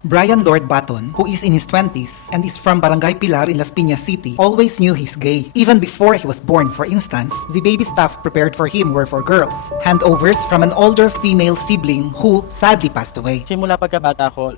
Brian Lord Baton, who is in his 20s and is from Barangay Pilar in Las Piñas City, always knew he's gay. Even before he was born, for instance, the baby stuff prepared for him were for girls. Handovers from an older female sibling who sadly passed away. Simula pagkabata ko,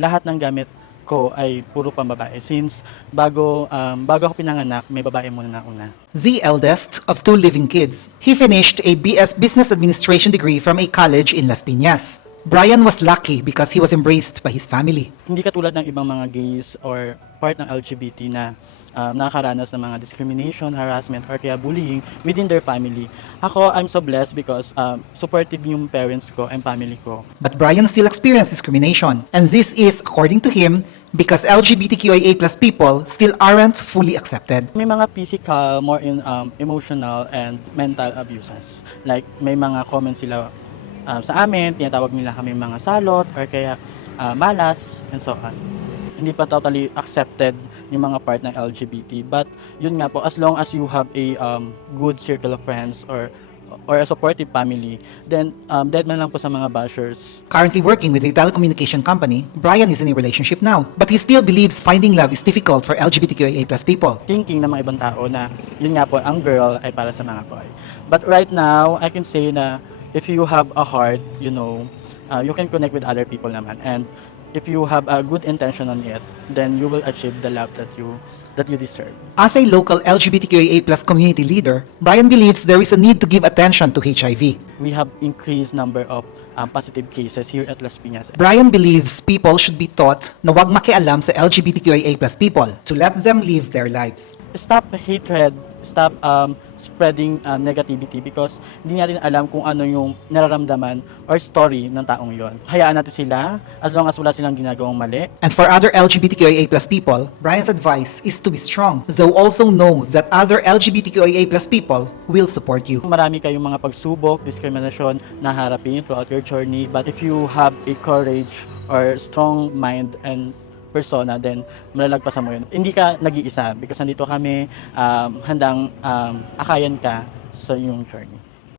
lahat ng gamit ko ay puro pambabae. Since bago ako pinanganak, may babae muna na una. The eldest of two living kids, he finished a BS Business Administration degree from a college in Las Piñas. Brian was lucky because he was embraced by his family. Hindi katulad ng ibang mga gays or part ng LGBT na nakakaranas ng mga discrimination, harassment, or kaya bullying within their family. Ako, I'm so blessed because supportive yung parents ko and family ko. But Brian still experienced discrimination, and this is, according to him, because LGBTQIA+ people still aren't fully accepted. May mga physical, more in emotional and mental abuses. Like may mga comments sila sa amin, tinatawag nila kami mga salot or kaya malas and so on. Hindi pa totally accepted yung mga part ng LGBT, but yun nga po, as long as you have a good circle of friends or a supportive family, then dead man lang po sa mga bashers. Currently working with a telecommunication company, Brian is in a relationship now, but he still believes finding love is difficult for LGBTQIA+ people. Thinking ng mga ibang tao na yun nga po, ang girl ay para sa mga boy. But right now, I can say na if you have a heart, you can connect with other people naman. And if you have a good intention on it, then you will achieve the love that you deserve. As a local LGBTQIA+ community leader, Brian believes there is a need to give attention to HIV. We have increased number of positive cases here at Las Piñas. Brian believes people should be taught na wag makialam sa LGBTQIA+ people to let them live their lives. Stop hatred, stop spreading negativity because hindi natin alam kung ano yung nararamdaman or story ng taong yon. Hayaan natin sila as long as wala silang ginagawang mali. And for other LGBTQIA+ people, Brian's advice is to be strong, though also know that other LGBTQIA+ people will support you. Marami kayong mga pagsubok, discrimination na harapin throughout your journey, but if you have a courage or strong mind and persona, then malalagpasan mo yun. Hindi ka nag-iisa because nandito kami handang akayan ka sa iyong journey.